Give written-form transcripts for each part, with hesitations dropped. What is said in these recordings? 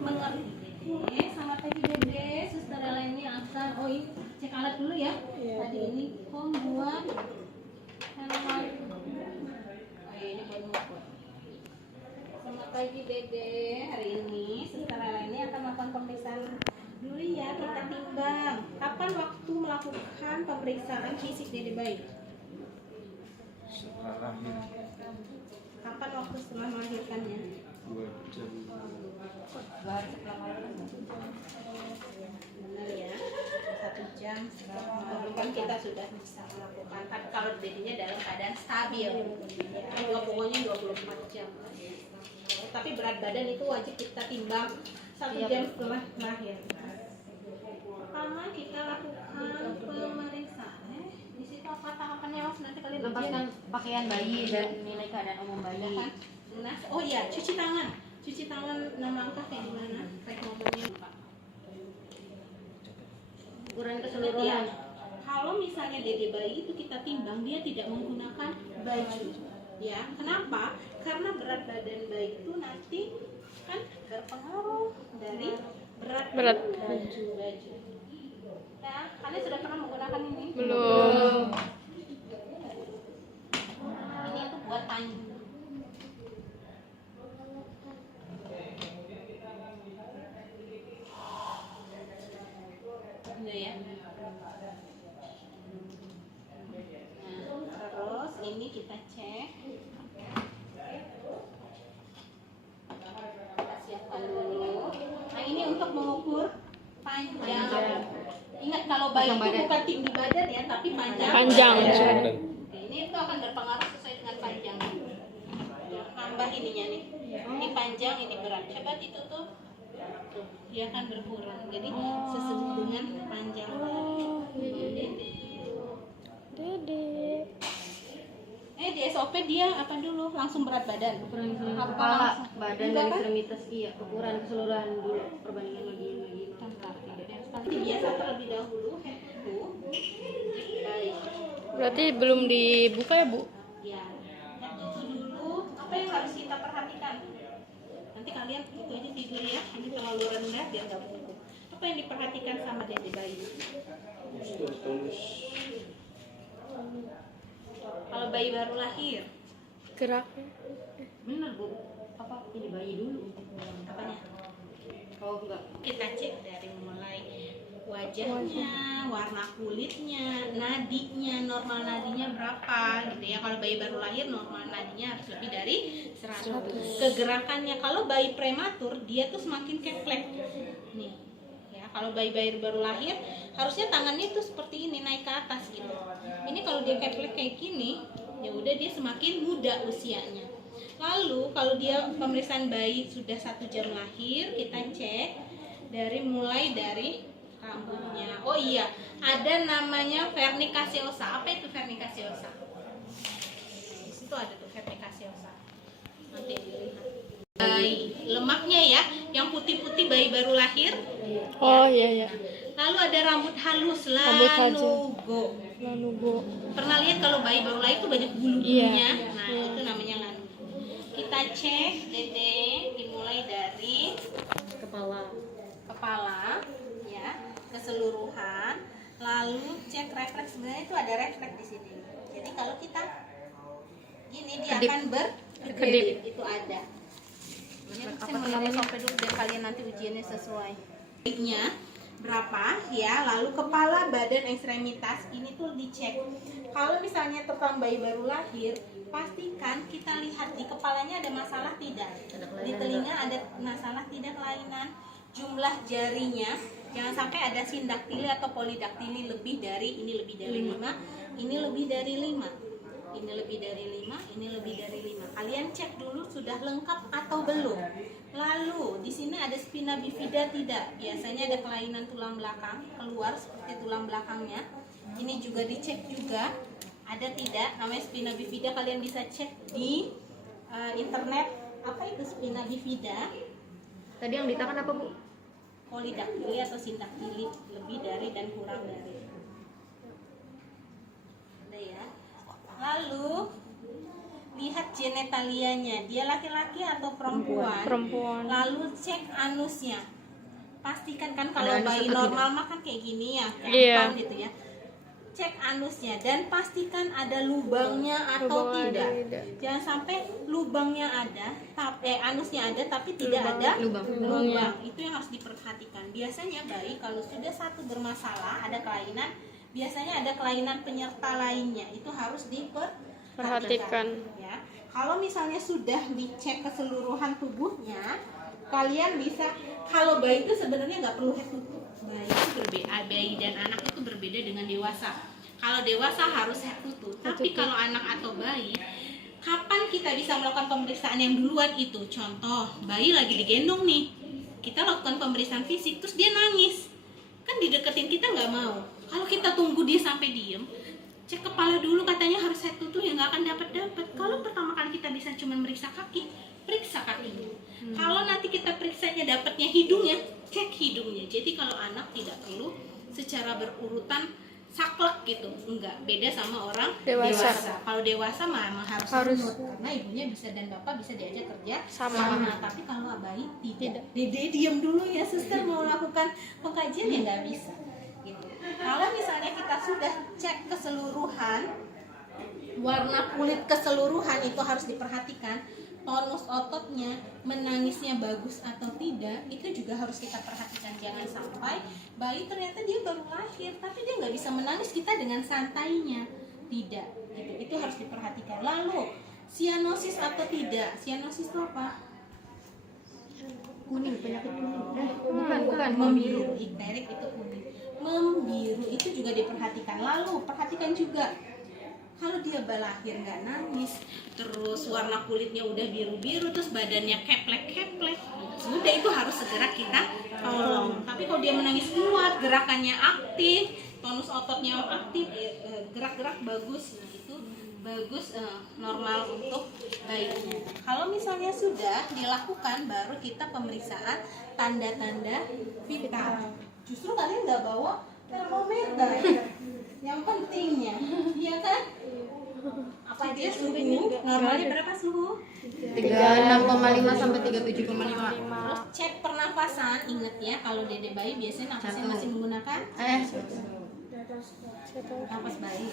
mengerti. Selamat pagi Dede, Suster Ella ini akan ini cek alat dulu ya. Tadi ini membuat tanaman. Ini buat mengukur. Selamat pagi Dede, hari ini Suster Ella ini akan melakukan pemeriksaan dulu ya. Kita timbang. Kapan waktu melakukan pemeriksaan fisik Dede bayi? Setelah lahir. Kapan waktu setelah melahirkannya? 2 jam. Benar ya, 1 jam setelah melahirkan kita sudah bisa melakukan. Tapi kalau babynya dalam keadaan stabil, ya, pokoknya 24 jam. Tapi berat badan itu wajib kita timbang 1 jam setelah lahir. Pertama kita lakukan pemeriksaan. Di situ apa tahapannya Mas? Nanti kalian lepaskan pakaian bayi dan nilai keadaan umum bayi. Nah, oh iya, cuci tangan. Cuci tangan 6 langkah kayak gimana? Kayak ngomongnya Pak. Ukuran keseluruhan. Kalau misalnya dede bayi itu kita timbang, dia tidak menggunakan baju. Ya, kenapa? Karena berat badan bayi itu nanti kan berpengaruh dari berat baju. Nah, kalian sudah pernah menggunakan ini? Belum. Ini tuh buat tangan. Ya. Nah, terus ini kita cek. Kita siapkan dulu. Nah, ini untuk mengukur panjang. Ingat kalau bayi itu bukan tinggi badan ya, tapi panjang. Oke, ini itu akan berpengaruh sesuai dengan panjang. Nambah ininya nih. Ini panjang, ini berat. Coba ditutup. Tuh, dia akan berkurang. Jadi sesuai dengan panjang. Dede. Di SOP dia apa dulu? Langsung berat badan. Ukuran keseluruhan Apa kepala, langsung? badan Enggak dan kan? ekstremitas. Iya, ukuran keseluruhan dulu perbandingan bagian. Ini biasa terlebih dahulu head to baik. Berarti belum dibuka ya, Bu? Ya, head to dulu. Apa yang harus kita perhatikan? Nanti kalian itu aja tidur ya. Ini terlalu rendah biar nggak bungkuk. Apa yang diperhatikan sama dede bayi? Tulis. Kalau bayi baru lahir, Gerak. bener Bu. Apa? Ini bayi dulu. Apanya? Oh enggak. Kita cek dari mulai wajahnya, warna kulitnya, nadinya, normal nadinya berapa gitu ya. Kalau bayi baru lahir normal nadinya harus lebih dari 100. Kegerakannya kalau bayi prematur dia tuh semakin keplek. Nih. Ya, kalau bayi baru lahir harusnya tangannya tuh seperti ini naik ke atas gitu. Ini kalau dia keplek kayak gini, ya udah dia semakin muda usianya. Lalu kalau dia pemeriksaan bayi sudah 1 jam lahir, kita cek mulai dari rambutnya. Oh iya, ada namanya vernica seosa. Apa itu vernica seosa? Di situ ada tuh vernica seosa. Nanti dilihat. Bayi, lemaknya ya, yang putih-putih bayi baru lahir. Oh iya. Lalu ada rambut halus, Rambut halus. lanugo. Lanugo. Pernah lihat kalau bayi baru lahir itu banyak bulu-bulunya? Nah, itu namanya lanugo. Kita cek dede dimulai dari kepala ya, keseluruhan. Lalu cek refleks, sebenarnya itu ada refleks di sini. Jadi kalau kita gini dia akan berkedip, itu ada. Ini saya mau lihat SOP dulu biar kalian nanti ujiannya sesuai. Baiknya berapa ya, lalu kepala, badan, ekstremitas ini tuh dicek. Kalau misalnya tentang bayi baru lahir, pastikan kita lihat di kepalanya ada masalah tidak, di telinga ada masalah tidak, kelainan, jumlah jarinya jangan sampai ada sindaktili atau polidaktili lebih dari, ini lebih dari 5, ini lebih dari 5, ini lebih dari 5, ini lebih dari 5. Kalian cek dulu sudah lengkap atau belum. Lalu di sini ada spina bifida tidak? Biasanya ada kelainan tulang belakang keluar seperti tulang belakangnya. Ini juga dicek juga ada tidak, namanya spina bifida. Kalian bisa cek di internet apa itu spina bifida. Tadi yang di tangan apa, Bu? Polidaktili atau sindaktili, lebih dari dan kurang dari. Ada ya. Lalu lihat genitalianya, dia laki-laki atau perempuan. Perempuan. Lalu cek anusnya, pastikan kan kalau Ada anus bayi atau normal mah kan kayak gini ya, Iya. empang gitu ya. Cek anusnya dan pastikan ada lubangnya atau Lubang ada, tidak. tidak. Jangan sampai lubangnya ada, anusnya ada tapi tidak ada Lubang. lubang. Itu yang harus diperhatikan. Biasanya bayi kalau sudah satu bermasalah, ada kelainan, biasanya ada kelainan penyerta lainnya. Itu harus diperhatikan. Perhatikan. Ya. Kalau misalnya sudah dicek keseluruhan tubuhnya, kalian bisa, kalau bayi itu sebenarnya nggak perlu head to toe. Bayi itu berbeda, bayi dan anak itu berbeda dengan dewasa. Kalau dewasa harus head to toe, tapi kalau anak atau bayi, kapan kita bisa melakukan pemeriksaan yang duluan itu? Contoh, bayi lagi digendong nih, kita lakukan pemeriksaan fisik, terus dia nangis, kan dideketin kita nggak mau. Kalau kita tunggu dia sampai diem, cek kepala dulu, katanya harus head to toe, ya nggak akan dapat. Kalau pertama kali kita bisa cuma meriksa kaki, periksa kakinya. Kalau nanti kita periksanya dapatnya hidungnya, cek hidungnya. Jadi kalau anak tidak perlu secara berurutan saklek gitu, enggak, beda sama orang Dewasa. Kalau dewasa memang harus nurut, karena ibunya bisa dan bapak bisa diajak kerja Sama. Tapi kalau bayi tidak. Dede diam dulu ya suster, mau lakukan pengkajian ya nggak bisa gitu. Kalau misalnya kita sudah cek keseluruhan, warna kulit keseluruhan itu harus diperhatikan, tonus ototnya, menangisnya bagus atau tidak, itu juga harus kita perhatikan. Jangan sampai bayi ternyata dia baru lahir tapi dia nggak bisa menangis kita dengan santainya, tidak gitu. Itu harus diperhatikan. Lalu sianosis atau tidak, sianosis itu apa? Kuning, penyakit kuning. Bukan membiru, ikterik itu kuning. Membiru itu juga diperhatikan. Lalu perhatikan juga kalau dia lahir nggak nangis, terus warna kulitnya udah biru-biru, terus badannya keplek-keplek, sudah itu harus segera kita tolong. Tapi kalau dia menangis kuat, gerakannya aktif, tonus ototnya aktif, gerak-gerak bagus, nah itu bagus, normal untuk bayinya. Kalau misalnya sudah dilakukan, baru kita pemeriksaan tanda-tanda vital. Justru kalian nggak bawa termometer, yang pentingnya, iya kan? Apa dia suhu? Normalnya berapa suhu? 36,5 sampai 37,5. Terus cek pernapasan, inget ya, kalau dede bayi biasanya napasnya masih menggunakan napas bayi,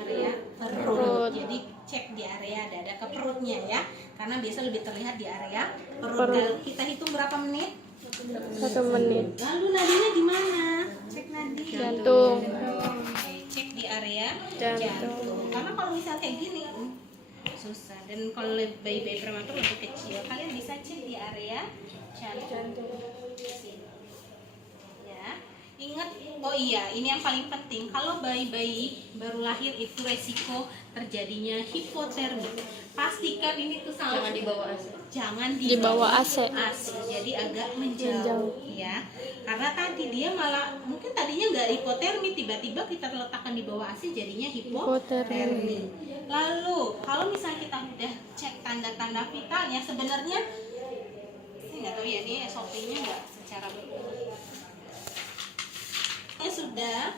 area perut. Jadi cek di area dada ke perutnya ya, karena biasa lebih terlihat di area perut. Kalau kita hitung berapa menit? 1 menit. Lalu nadinya di mana? Cek nadi. Jantung. Oke, cek di area jantung. Jantung. Karena kalau misal kayak gini susah, dan kalau bayi-bayi prematur lebih kecil, kalian bisa cek di area jantung. Sini. Ya. Ingat, oh iya, ini yang paling penting. Kalau bayi-bayi baru lahir itu resiko terjadinya hipotermi. Pastikan ini tuh salah. Jangan dibawa AC. Jangan Di bawah AC. jadi agak menjauh ya, karena tadi dia malah mungkin tadinya nggak hipotermi, tiba-tiba kita letakkan di bawah AC jadinya hipotermi. Lalu kalau misalnya kita udah cek tanda-tanda vitalnya, sebenarnya saya nggak tahu ya, ini SOP-nya nggak secara berurut. Sudah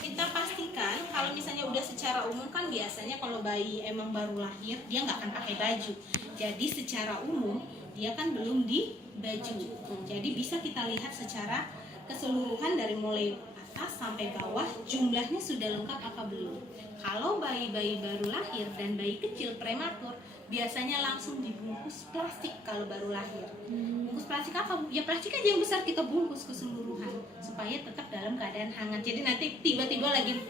kita pastikan kalau misalnya udah secara umum, kan biasanya kalau bayi emang baru lahir dia nggak akan pakai baju, jadi secara umum dia kan belum di baju, jadi bisa kita lihat secara keseluruhan dari mulai atas sampai bawah jumlahnya sudah lengkap apa belum. Kalau bayi-bayi baru lahir dan bayi kecil prematur biasanya langsung dibungkus plastik kalau baru lahir. Bungkus plastik apa? Ya plastik aja yang besar kita bungkus keseluruhan supaya tetap dalam keadaan hangat. Jadi nanti tiba-tiba lagi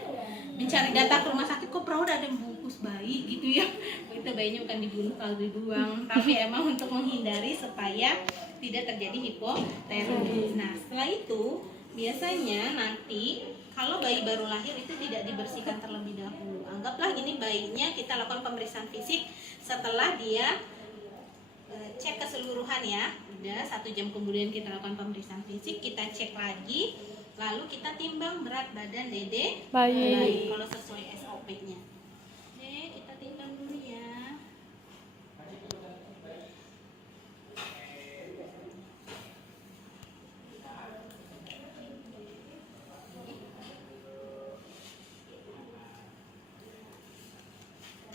mencari data ke rumah sakit, kok perahu ada yang bungkus bayi gitu ya. Itu bayinya bukan dibunuh kalau dibuang, tapi emang untuk menghindari supaya tidak terjadi hipotermi. Nah setelah itu biasanya nanti kalau bayi baru lahir itu tidak dibersihkan terlebih dahulu. Anggaplah ini bayinya kita lakukan pemeriksaan fisik setelah dia cek keseluruhan ya. Udah 1 jam kemudian kita lakukan pemeriksaan fisik, kita cek lagi, lalu kita timbang berat badan dede Bayi. kalau sesuai SOP-nya. Oke, kita timbang dulu ya.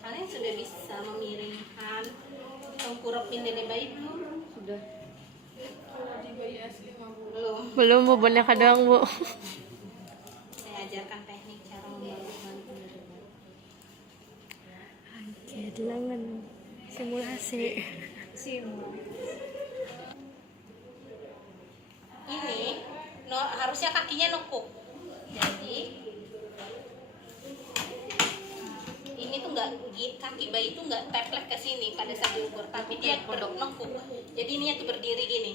Kalian sudah bisa memiringkan tengkurapin dede bayi belum? Sudah. Belum. Belum bu, boneka doang bu. Saya ajarkan teknik cara membalik-balik dede bayi. Kehilangan simulasi. Ini harusnya kakinya nekuk. Jadi ini tuh nggak, kaki bayi tuh nggak teplek ke sini pada saat diukur, tapi dia nekuk. Jadi ini tuh berdiri gini,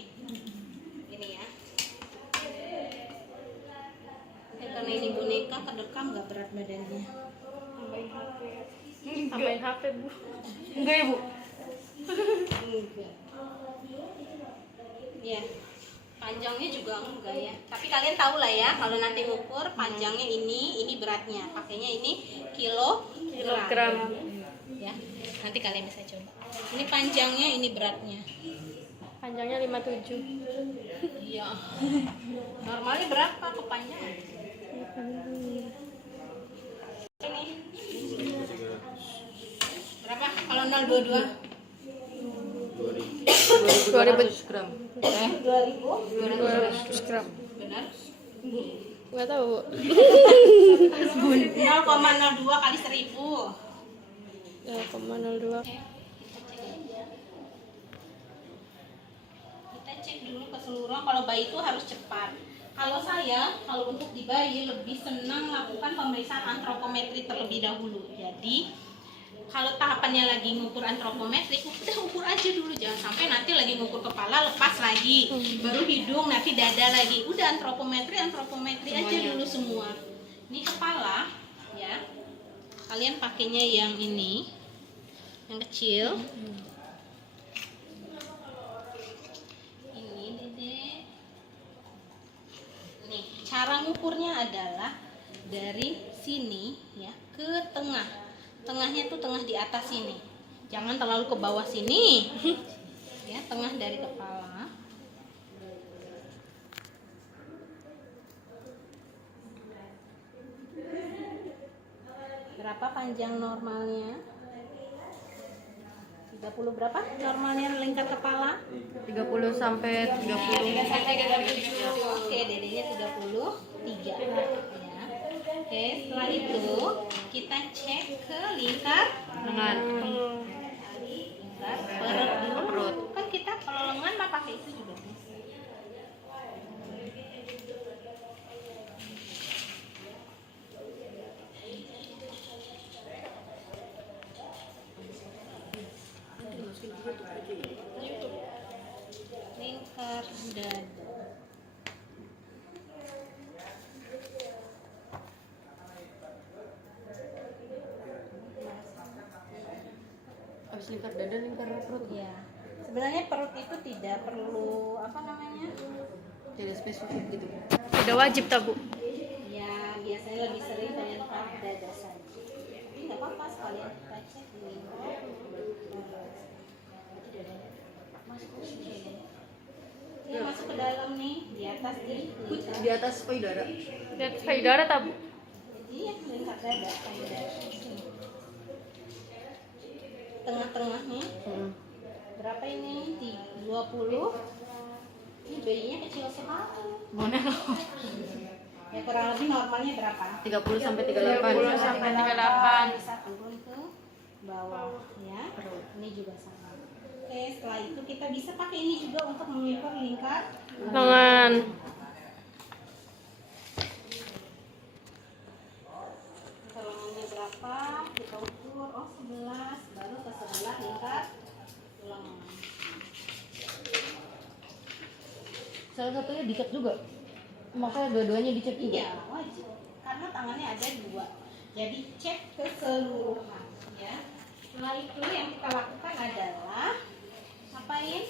gini ya. Karena ini boneka kedekam nggak berat badannya. Tambahin HP bu. Enggak ya, Bu? Enggak. Ya, panjangnya juga enggak ya. Tapi kalian tahu lah ya, kalau nanti ngukur panjangnya ini beratnya. Pakainya ini kilogram. Ya, nanti kalian bisa coba. Ini panjangnya, ini beratnya. Panjangnya 57. Iya. Normalnya berapa kepanjangan? Ini berapa? Kalau 022? 200 gram. 2000? 200 gram. Benar? Nggak tahu bu. 0,02 kali 1000. 0,02. Kita cek dulu keseluruhan. Kalau bayi itu harus cepat. Kalau untuk di bayi lebih senang lakukan pemeriksaan antropometri terlebih dahulu. Jadi kalau tahapannya lagi ngukur antropometri, udah ukur aja dulu, jangan sampai nanti lagi ngukur kepala lepas lagi, baru hidung, nanti dada lagi. Udah antropometri aja dulu semua. Ini kepala, ya. Kalian pakainya yang ini, yang kecil. Ini dede. Nih, cara ngukurnya adalah dari sini ya ke tengah. Tengahnya tuh tengah di atas sini. Jangan terlalu ke bawah sini. Ya, tengah dari kepala. Berapa panjang normalnya? 30 berapa? Normalnya lingkar kepala? 30 sampai 30. Oke, dedenya 33 ya. Oke, setelah itu kita cek ke lingkar Lengan. lingkar perut dulu. Kan kita kalau lengan mah pakai itu juga bisa. Lingkar dada. Habis lingkar dada, lingkar perut. Ya, sebenarnya perut itu tidak perlu apa namanya? Tidak spesifik gitu. Tidak wajib tak bu. Ya, biasanya lebih sering lingkar dada saja. Tapi nggak apa-apa sekalian kita cek di lingkar. Masuk ke sini. Ini masuk ke dalam nih, di atas nih. Di atas payudara. Lihat payudara tak bu. Jadi ya lingkar dada payudara. Tengah-tengahnya berapa ini? 20. Ini bayinya kecil sekali. Mana? Ya kurang lebih normalnya berapa? 30 sampai 30 38. sampai 38. Bisa turun ke bawah ya. Ini juga sama. Oke, setelah itu kita bisa pakai ini juga untuk mengukur lingkar Lengan. lengannya berapa? Kita ukur. Oh, 11. Baru ke sebelah lingkar lengan. Salah satunya dicat juga. Makanya dua-duanya dicek juga. Iya, wajib. Karena tangannya ada 2. Jadi cek keseluruhan ya. Setelah itu yang kita lakukan adalah ngapain?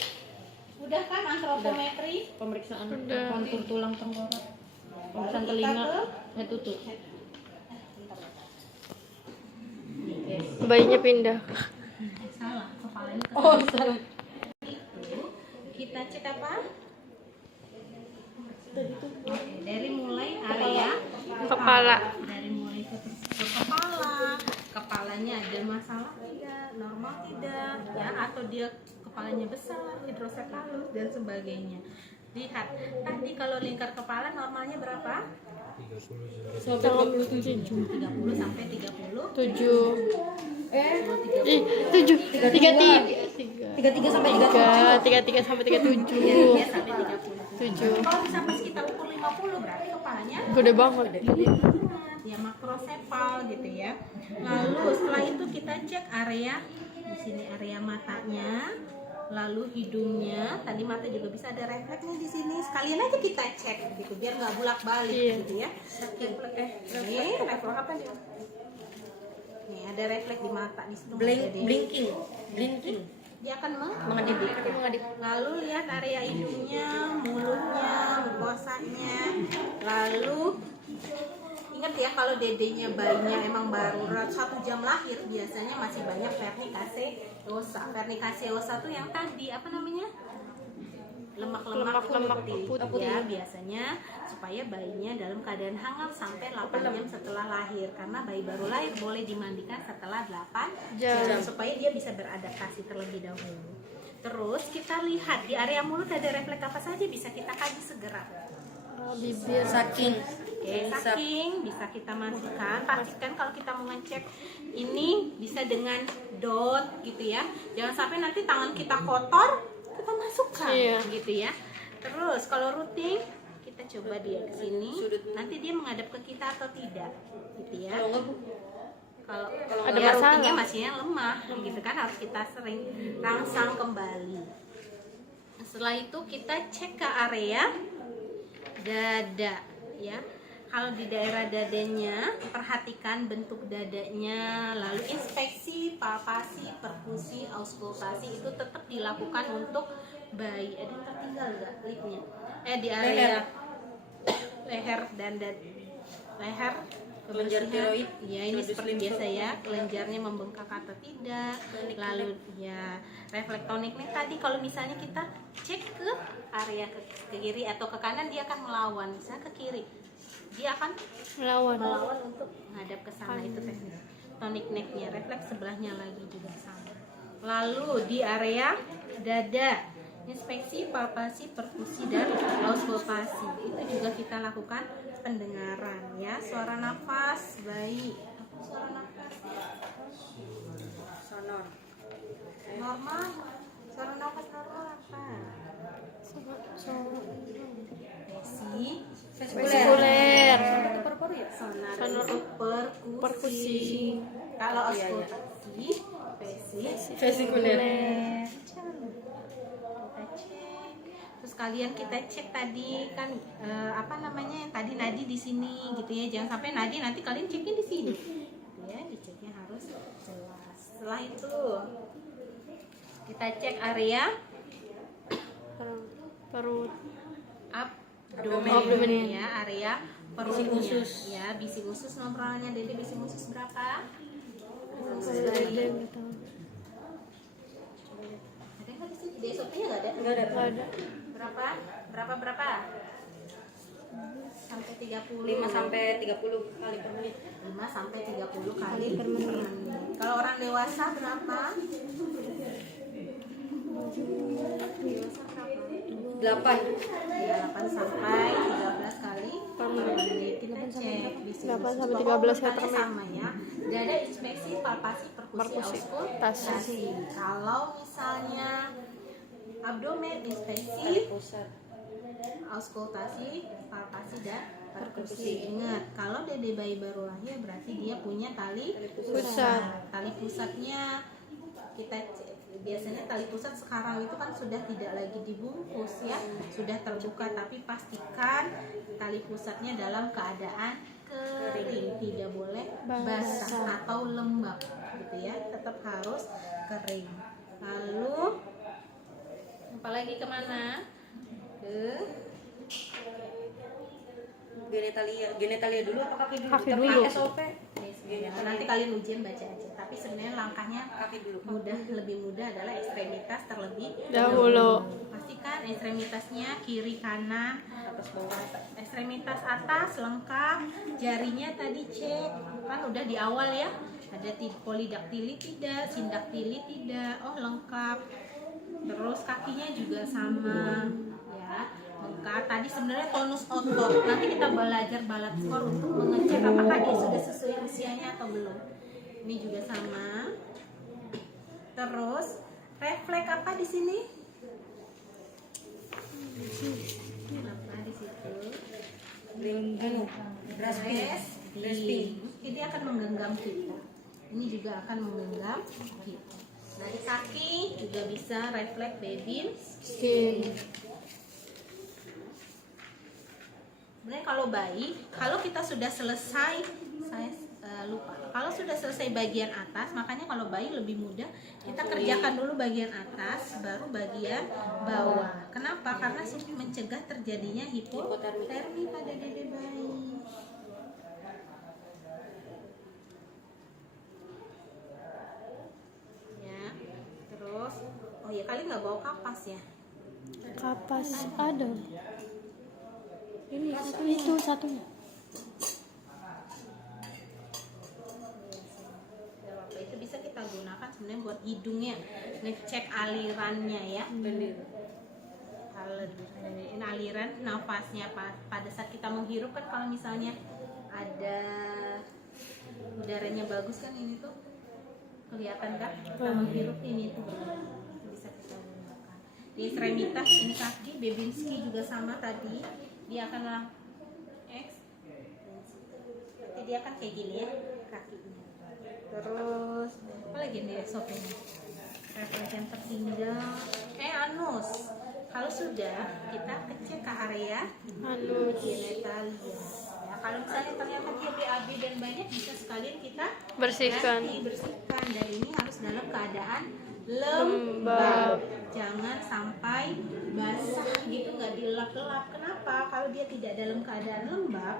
Udah kan antropometri? Pemeriksaan Udah. kontur tulang tengkorak. Pemeriksaan Baru kita telinga. ke Tutup. Bayinya pindah. salah, kepalanya ke Oh, salah. itu. Kita cek apa? Dari mulai area Kepala. dari mulai ke kepala, kepalanya ada masalah enggak? atau dia kepalanya besar, hidrosefalus dan sebagainya. Lihat, tadi kalau lingkar kepala normalnya berapa? 87. 30 sampai 30. 7. 30. Ih, 7. 33 sampai 33 sampai 37. Ya, sampai 30. 7. Kalau bisa pas kita ukur 50 berarti kepalanya Gede banget. gede banget. Ya makrosefal gitu ya. Lalu setelah itu kita cek area di sini area matanya, lalu hidungnya. Tadi mata juga bisa ada refleksnya di sini. Sekalian aja kita cek gitu biar nggak bolak-balik Iya. gitu ya. Ini refleks apa dia? Nih ada refleks di mata di situ. blinking. Dia akan Mengedip. Lalu lihat area hidungnya, mulutnya, mukosanya. Lalu ingat ya kalau dedenya bayinya emang baru 1 jam lahir biasanya masih banyak vernikaseosa. Vernikaseosa tuh yang tadi apa namanya? Lemak-lemak putih ya biasanya supaya bayinya dalam keadaan hangat sampai 8 jam setelah lahir karena bayi baru lahir boleh dimandikan setelah 8 jam supaya dia bisa beradaptasi terlebih dahulu. Terus kita lihat di area mulut ada refleks apa saja bisa kita kaji segera. Bibir. Saking. Oke, saking bisa kita masukkan. Pastikan kalau kita mau ngecek ini bisa dengan dot gitu ya. Jangan sampai nanti tangan kita kotor kita masukkan gitu ya. Terus kalau routing kita coba dia ke sini. Nanti dia menghadap ke kita atau tidak gitu ya. Kalau Ada ya, masalah. routingnya masih yang lemah gitu kan harus kita sering rangsang kembali. Setelah itu kita cek ke area dada ya. Kalau di daerah dadanya perhatikan bentuk dadanya, lalu inspeksi, palpasi, perkusi, auskultasi itu tetap dilakukan untuk bayi. Ada yang tertinggal nggak lipnya? Di area leher dan leher Kelenjar tiroid. Ya ini seperti biasa ya, kelenjarnya membengkak atau tidak. Lalu ya refleks tonik nih tadi kalau misalnya kita cek ke area ke kiri atau ke kanan dia akan melawan. Misalnya ke kiri dia akan Melawan. untuk menghadap ke sana. Itu teknis tonic necknya. Refleks sebelahnya lagi juga sama. Lalu di area dada inspeksi, palpasi, perkusi dan auskultasi itu juga kita lakukan pendengaran ya. Suara nafas bayi, suara nafas Sonor. normal, suara nafas normal apa? Vesikuler. Sonar Sonor. itu perkusi. Kalau auskultasi Vesikuler. kita cek. Terus kalian kita cek tadi kan apa namanya yang tadi nadi di sini gitu ya. Jangan sampai nadi nanti kalian cekin di sini. Gitu ya, diceknya harus jelas. Setelah itu kita cek area Perut. abdomen ya, area perutnya ya, bisi usus normalnya. Dede bisi usus berapa? Bisi usus bayi. Ada nggak di sini? Di SOP-nya nggak ada? Enggak ada. Berapa? Sampai 30. 5 sampai 30 kali per menit. 5 sampai 30 kali per menit. Kalau orang dewasa berapa? Dewasa berapa? 8. Ya, 8 sampai 13 kali per menit. Kita cek di sini. 8 sampai 13 kali per menit. Sama ya. Dada inspeksi, palpasi, perkusi, auskultasi. Kalau misalnya abdomen inspeksi, auskultasi, palpasi dan perkusi. Ingat, kalau dede bayi baru lahir berarti dia punya tali pusat. Tali pusatnya kita biasanya tali pusat sekarang itu kan sudah tidak lagi dibungkus ya, sudah terbuka, tapi pastikan tali pusatnya dalam keadaan kering, tidak boleh basah atau lembab gitu ya, tetap harus kering. Lalu apalagi kemana? Ke Genitalia dulu apa kaki dulu? Kaki Tapi dulu. SOP ya, nanti kalian ujian baca aja. Tapi sebenarnya langkahnya kaki dulu. lebih mudah adalah ekstremitas terlebih Dahulu. Pastikan ekstremitasnya kiri kanan, Atas bawah. ekstremitas atas lengkap, jarinya tadi cek kan udah di awal ya, Ada polidaktili tidak, sindaktili tidak, oh lengkap. Terus kakinya juga sama, ya lengkap. Tadi sebenarnya tonus otot. Nanti kita belajar balap skor untuk mengecek apakah dia sudah sesuai usianya atau belum. Ini juga sama. Terus refleks apa di sini? Apa di situ? Breastfeeding. Ini akan menggenggam kita. Ini juga akan menggenggam kita. Nah di kaki juga bisa refleks baby skin. Sebenarnya kalau bayi, kalau kita sudah selesai, saya lupa. Kalau sudah selesai bagian atas, makanya kalau bayi lebih mudah kita kerjakan dulu bagian atas, baru bagian bawah. Kenapa? Karena mencegah terjadinya hipotermi pada dede bayi. Ya, terus, oh ya kali nggak bawa kapas ya? Kapas ada. Ini itu satunya. Itu bisa kita gunakan sebenarnya buat hidungnya, ngecek alirannya ya. Aliran nafasnya pada saat kita menghirup kan, kalau misalnya ada udaranya bagus kan, ini tuh kelihatan kan kita menghirup ini tuh bisa kita gunakan. Di ekstremitas ini kaki, Babinski juga sama tadi, dia akan nanti dia akan kayak gini ya kakinya. Terus apa lagi nih sopnya? Refleks yang tertinggal, anus. Kalau sudah, kita kecil ke area Anus. genitalia. Ya, kalau misalnya ternyata dia BAB dan banyak, bisa sekalian kita Bersihkan. bersihkan. Dan ini harus dalam keadaan lembab. Jangan sampai basah gitu, nggak dilap-lap. Kenapa? Kalau dia tidak dalam keadaan lembab,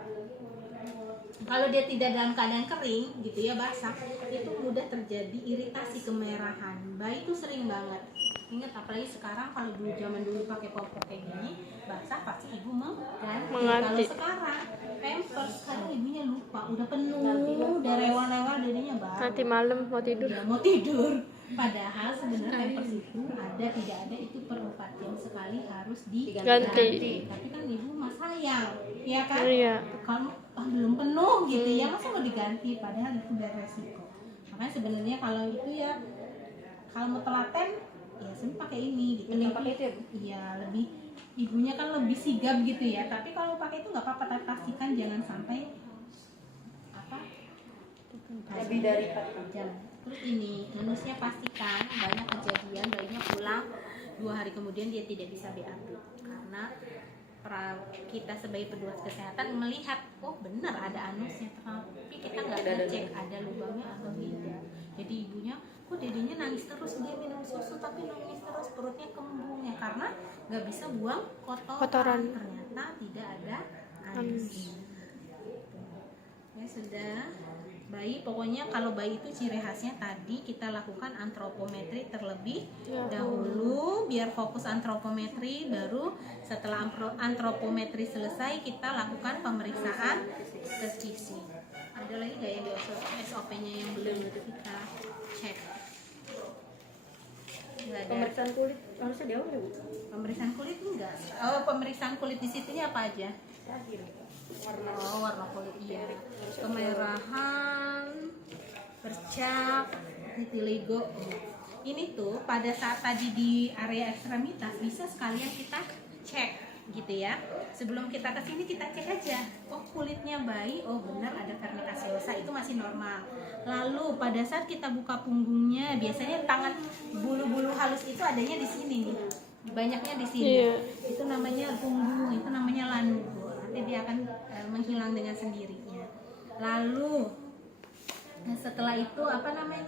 kalau dia tidak dalam keadaan kering gitu ya, basah, itu mudah terjadi iritasi kemerahan. Bayi itu sering banget. Ingat, apalagi sekarang, kalau dulu zaman dulu pakai popok kayak gini, basah pasti ibu mengganti. Kalau sekarang pampers, sekarang ibunya lupa, udah penuh, udah rewel-rewel dadanya baru. Nanti malam mau tidur. Ya, mau tidur. Padahal sebenarnya pampers itu ada tidak ada itu per 4 jam sekali harus diganti. Tapi kan ibu mah sayang, ya kan? Iya. Kalau belum penuh gitu ya, masa mau diganti? Padahal itu udah resiko. Makanya sebenarnya kalau itu ya, kalau mau telaten ya sebenarnya pakai ini gitu. Mending Tapi pakai itu ya, Bu? iya, lebih ibunya kan lebih sigap gitu ya. Tapi kalau pakai itu nggak apa-apa, tapi pastikan jangan sampai apa Lebih dari 4 jam. Terus ini anusnya pastikan, banyak kejadian bayinya pulang 2 hari kemudian dia tidak bisa BAB karena kita sebagai petugas kesehatan melihat, oh benar ada anusnya, tapi kita nggak ngecek ada lubangnya atau tidak. Jadi ibunya, kok dedenya nangis terus, dia minum susu tapi nangis terus, perutnya kembung ya karena nggak bisa buang kotoran. Ternyata tidak ada anus. Ya sudah. Bayi, pokoknya kalau bayi itu ciri khasnya tadi kita lakukan antropometri terlebih dahulu, biar fokus antropometri, baru setelah antropometri selesai kita lakukan pemeriksaan tes gizi. Ada lagi nggak yang di SOP-nya yang belum kita cek? Nggak ada. Pemeriksaan kulit harusnya di awal ya, Bu? Pemeriksaan kulit enggak? Oh, pemeriksaan kulit di situnya apa aja? Warna kulit, iya. Kemerahan, bercak, vitiligo. Ini tuh pada saat tadi di area ekstremitas bisa sekalian kita cek gitu ya. Sebelum kita ke sini kita cek aja. Oh, kulitnya bayi, oh benar ada vermicaciosa, itu masih normal. Lalu pada saat kita buka punggungnya, biasanya tangan bulu-bulu halus itu adanya di sini nih. Banyaknya di sini. Itu namanya punggung, itu namanya lanugo. Nanti dia akan menghilang dengan sendirinya. Lalu setelah itu apa namanya,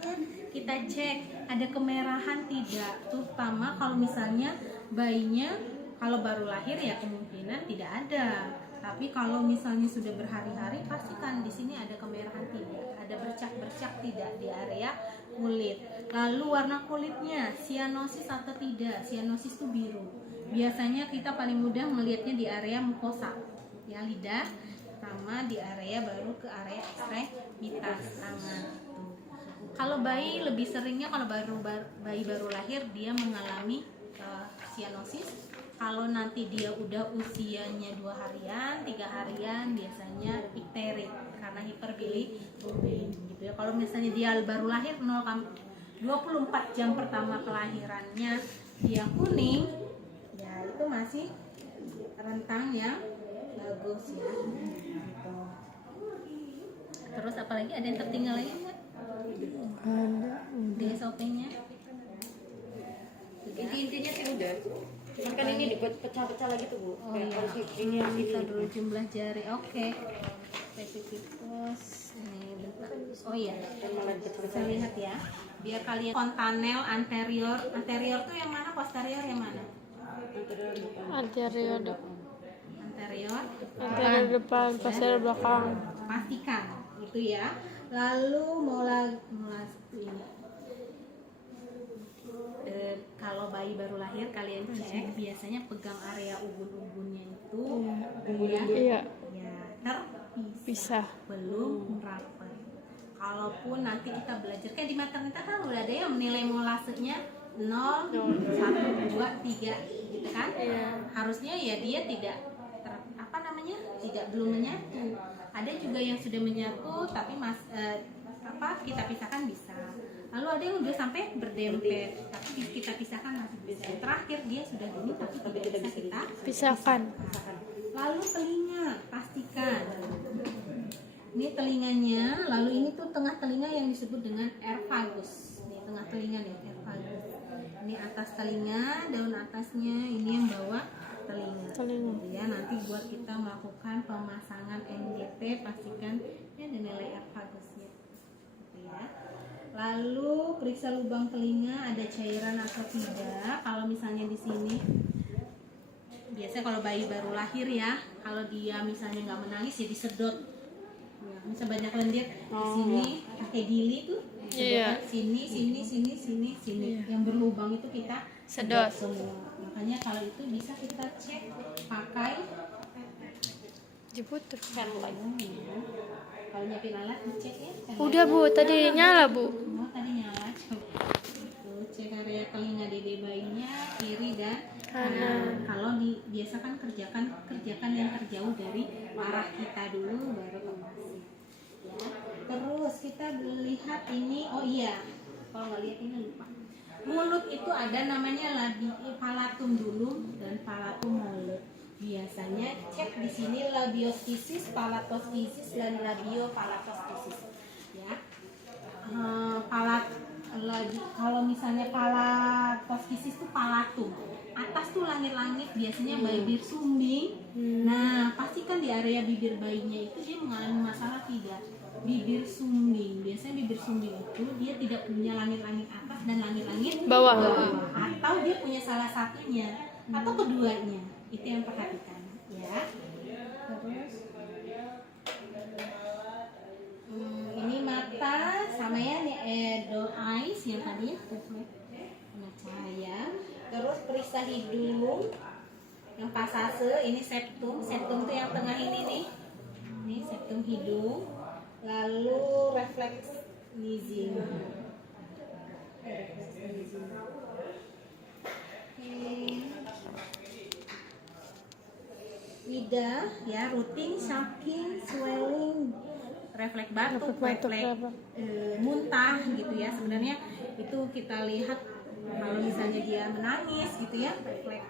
kita cek ada kemerahan tidak, terutama kalau misalnya bayinya kalau baru lahir ya kemungkinan tidak ada, tapi kalau misalnya sudah berhari-hari pastikan di sini ada kemerahan tidak, ada bercak-bercak tidak di area kulit. Lalu warna kulitnya sianosis atau tidak. Sianosis itu biru, biasanya kita paling mudah melihatnya di area mukosa ya, lidah, sama di area baru ke area ekstremitas tangan. Kalau bayi lebih seringnya kalau bayi baru lahir dia mengalami sianosis. Kalau nanti dia udah usianya 2 harian, 3 harian biasanya ikterik karena hiperbilirubin gitu ya. Kalau misalnya dia baru lahir 24 jam pertama kelahirannya dia kuning, ya itu masih rentang yang bagus ya. Gitu. Terus apalagi ada yang tertinggal lagi nggak? Di SOP-nya? Intinya sih udah. Cuman kan ini dibuat pecah-pecah lagi tuh, Bu. Oh Kayak iya, harus ini yang kita ini. dulu jumlah jari. Oke. Pepipipos ini bentar. Oh iya, bisa lihat ya. Biar kalian fontanel anterior. Anterior tuh yang mana? Posterior yang mana? Anterior depan. Anterior. Anterior depan, posterior belakang. Pastikan itu ya. Lalu mulai ini. Kalau bayi baru lahir kalian cek biasanya pegang area ubun-ubunnya itu Iya. ya terpisah, Bisa. belum rapat. Kalaupun nanti kita belajar kayak di matematika kan udah ada yang menilai molasenya 0, 1, 2, 3 gitu kan. Harusnya ya dia tidak belum menyatu. Ada juga yang sudah menyatu tapi kita pisahkan bisa. Lalu ada yang udah sampai berdempet tapi kita pisahkan masih bisa. Terakhir dia sudah gini tapi tidak bisa kita Pisahkan. Lalu telinga, pastikan ini telinganya. Lalu ini tuh tengah telinga yang disebut dengan ervagus. Ini tengah telinga nih, ervagus. Ini atas telinga, daun atasnya, ini yang bawah telinga. Ya, nanti buat kita melakukan pemasangan NDT pastikan ini ada nilai ervagusnya. Ya. Lalu periksa lubang telinga ada cairan atau tidak. Kalau misalnya di sini biasanya kalau bayi baru lahir ya, kalau dia misalnya nggak menangis ya disedot. Ya, misal banyak lendir di sini pakai gili tuh. Iya. Sini. Yang berlubang itu kita Sedot. semua. Makanya kalau itu bisa kita cek pakai Diputer. kalau nyiapin alat dicek ya. Udah, Bu. Tadi nyala, Bu. Oh, tadi nyala. Coba. Tuh, cek area telinga dede bayinya kiri dan kanan. Kalau biasakan kerjakan yang terjauh dari arah kita dulu baru ke masif. Ya. Terus kita lihat ini. Oh iya. Kalau nggak lihat ini lupa. Mulut itu ada namanya palatum dulu dan palatum mulut. Biasanya cek di sini labiostisis, palatostisis dan labiopalatostisis. Ya. Kalau misalnya palatostisis itu palatum. Atas tuh langit-langit biasanya bibir sumbing. Nah, pastikan di area bibir bayinya itu dia mengalami masalah tidak. Bibir sumbing. Biasanya bibir sumbing itu dia tidak punya langit-langit atas dan langit-langit Bawah. Atau dia punya salah satunya atau keduanya. Itu yang perhatikan ya. Terus ini mata sama ya nih doll eyes yang tadi kena cahaya. Terus periksa hidung yang pasase, ini septum itu yang tengah ini nih. Ini septum hidung. Lalu refleks nizing. Lidah ya, rutin, shaking, swelling, refleks batuk, refleks muntah gitu ya. Sebenarnya itu kita lihat kalau misalnya dia menangis gitu ya, refleks.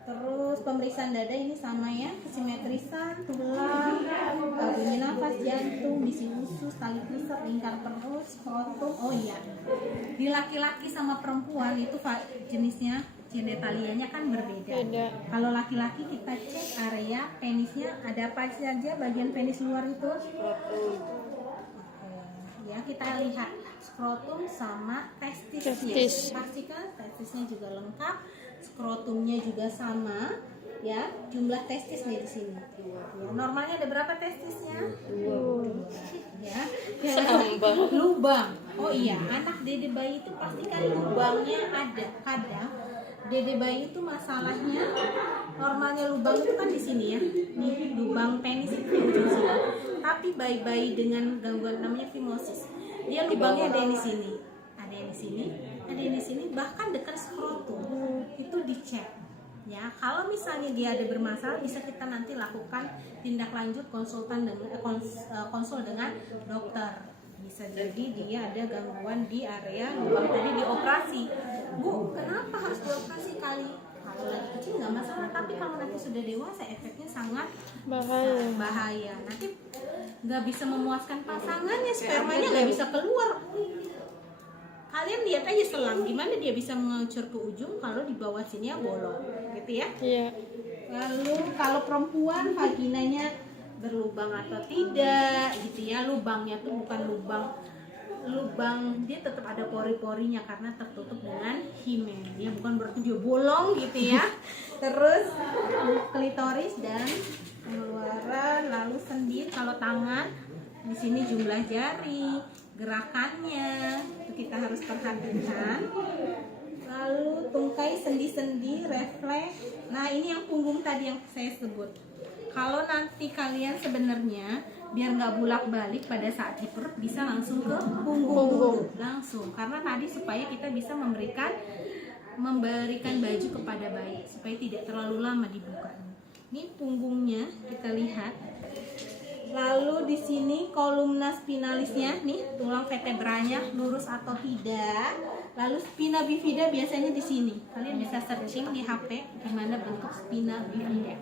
Terus pemeriksaan dada ini sama ya, kesimetrisan, tulang, bunyi nafas, jantung, bisi usus, tali pusat, lingkar perut, skrotum. Oh iya, di laki-laki sama perempuan itu jenisnya genitalianya kan berbeda. Kalau laki-laki kita cek area penisnya ada apa saja bagian penis luar itu. Ya kita lihat skrotum sama testisnya. Pastikan testisnya juga lengkap, skrotumnya juga sama. Ya jumlah testis nih di sini. Ya, normalnya ada berapa testisnya? 2. Ya. Lubang. Oh iya, anak dede bayi itu pastikan lubangnya ada. Kadang dede bayi itu masalahnya normalnya lubang itu kan di sini ya, nih lubang penis itu di ujung sini. Tapi bayi-bayi dengan gangguan namanya fimosis, Dia lubangnya ada yang di sini, ada yang di sini, ada yang di sini, bahkan dekat skrotum itu dicek. Ya, kalau misalnya dia ada bermasalah, bisa kita nanti lakukan tindak lanjut konsul dengan dokter. Bisa jadi dia ada gangguan di area lubang tadi, dioperasi. Bu, kenapa harus dioperasi kali? Kalau lagi kecil nggak masalah, tapi kalau nanti sudah dewasa efeknya sangat bahaya. Nanti nggak bisa memuaskan pasangannya, spermanya nggak bisa keluar. Kalian lihat aja selang, gimana dia bisa mengucur ke ujung kalau di bawah sini bolong, gitu ya. Iya. Lalu kalau perempuan vaginanya berlubang atau tidak, gitu ya. Lubangnya tuh bukan lubang, dia tetap ada pori-porinya karena tertutup dengan himen. Ya, bukan berarti dia bolong gitu ya. Terus klitoris dan pengeluaran, lalu sendi. Kalau tangan di sini jumlah jari, gerakannya itu kita harus perhatikan. Lalu tungkai, sendi-sendi, refleks. Nah, ini yang punggung tadi yang saya sebut. Kalau nanti kalian sebenarnya biar nggak bolak-balik pada saat di perut, bisa langsung ke punggung langsung, karena tadi supaya kita bisa memberikan baju kepada bayi supaya tidak terlalu lama dibuka. Ini punggungnya kita lihat. Lalu di sini kolumna spinalisnya, nih tulang vertebranya lurus atau tidak. Lalu spina bifida biasanya di sini. Kalian bisa searching di HP gimana bentuk spina bifida.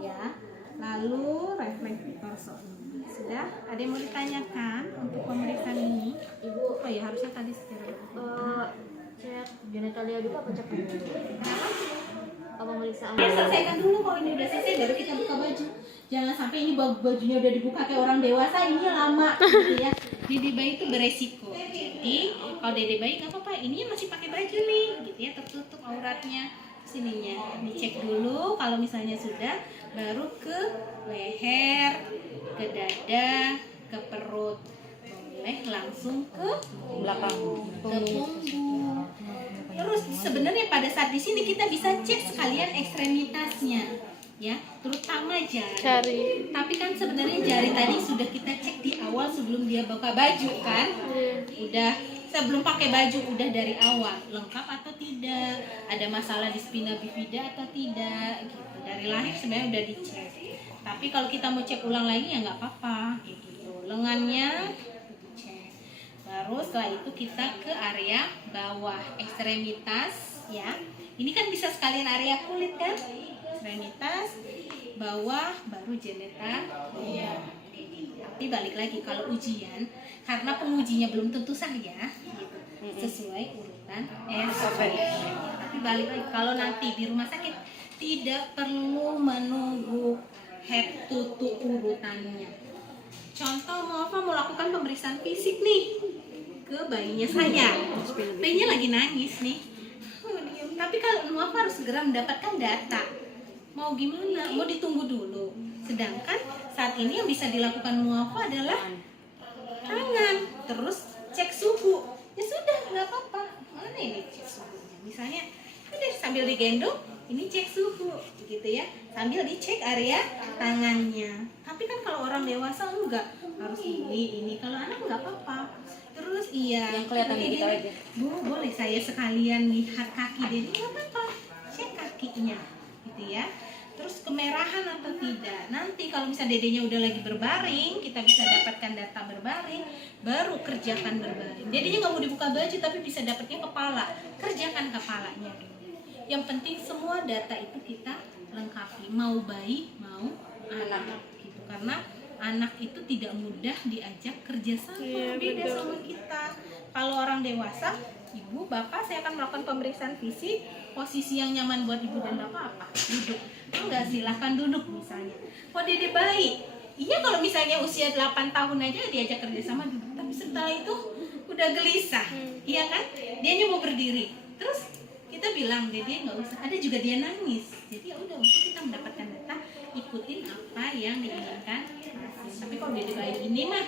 Ya. Lalu refleks torso. Sudah? Ada yang mau ditanyakan untuk pemeriksaan ini? Ibu, Oh ya, harusnya tadi secara cek genitalia dulu apa cek dulu? Kenapa? Apa pemeriksaan? Ya, selesaikan dulu. Kalau ini udah selesai baru kita buka baju. Jangan sampai ini bajunya udah dibuka kayak orang dewasa, ini lama gitu ya. Dede bayi itu beresiko. Jadi kalau dede bayi nggak apa-apa, ini masih pakai baju nih, gitu ya, tertutup auratnya sininya. Dicek dulu, kalau misalnya sudah, baru ke leher, ke dada, ke perut. Boleh langsung ke Belakang. ke punggung. Terus sebenarnya pada saat di sini kita bisa cek sekalian ekstremitasnya, ya, terutama jari. Tapi kan sebenarnya jari tadi sudah kita cek di awal sebelum dia buka baju kan, udah sebelum pakai baju udah dari awal lengkap atau tidak, ada masalah di spina bifida atau tidak, gitu. Dari lahir sebenarnya udah dicek. Tapi kalau kita mau cek ulang lagi ya nggak apa-apa, gitu. Lengannya dicek. Baru setelah itu kita ke area bawah ekstremitas, ya. Ini kan bisa sekalian area kulit kan? Ekstremitas, bawah, baru genitalia. Tapi balik lagi kalau ujian, karena pengujinya belum tentu saja, gitu. Sesuai urutan SOP. Tapi balik lagi kalau nanti di rumah sakit tidak perlu menunggu head to toe urutannya. Contoh mau melakukan pemeriksaan fisik nih ke bayinya saya, bayinya lagi nangis nih. Tapi kalau mau harus segera mendapatkan data. Mau gimana? Mau ditunggu dulu. Sedangkan saat ini yang bisa dilakukan muafa adalah tangan, terus cek suhu. Ya sudah, nggak apa-apa. Mana ini cek suhunya? Misalnya, udah sambil digendong, ini cek suhu, gitu ya. Sambil dicek area tangannya. Tapi kan kalau orang dewasa enggak, harus ini. Kalau anak nggak apa-apa. Terus iya, yang kelihatan ini gitu aja. Bu, boleh saya sekalian lihat kaki Dede? Nggak apa-apa, cek kakinya, gitu ya. Terus kemerahan atau tidak. Nanti kalau misalnya dedenya udah lagi berbaring, kita bisa dapatkan data berbaring, baru kerjakan berbaring. Dedenya nggak mau dibuka baju, tapi bisa dapatnya kepala. Kerjakan kepalanya dulu. Yang penting semua data itu kita lengkapi, mau bayi, mau anak, gitu. Karena anak itu tidak mudah diajak kerjasama, beda sama kita. Kalau orang dewasa, ibu, bapak, saya akan melakukan pemeriksaan fisik, posisi yang nyaman buat ibu dan bapak apa? Duduk. Enggak, silahkan duduk misalnya. Kok dede bayi? Iya, kalau misalnya usia 8 tahun aja diajak kerjasama duduk. Tapi setelah itu udah gelisah, iya kan? Dia mau berdiri. Terus kita bilang, dede nggak usah. Ada juga dia nangis. Jadi ya udah, untuk kita mendapatkan data, ikutin apa yang diinginkan. Tapi kalau dede bayi ini mah,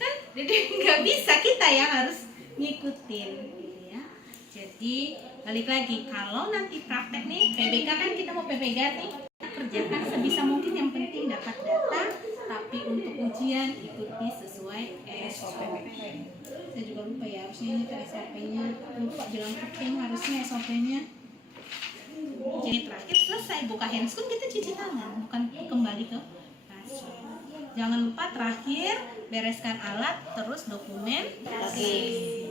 kan dede nggak bisa, kita yang harus ngikutin, gitu ya. Jadi balik lagi, kalau nanti praktek nih PBK kan kita mau PBK nih, kerjakan sebisa mungkin, yang penting dapat data. Tapi untuk ujian ikuti sesuai sesuai SOP. Saya juga lupa ya, harusnya ini tuh SOP-nya. Lupa bilang ke tim harusnya SOP-nya. Jadi terakhir selesai buka handscoon kita cuci tangan, bukan kembali ke pasien. Jangan lupa terakhir bereskan alat terus dokumentasi.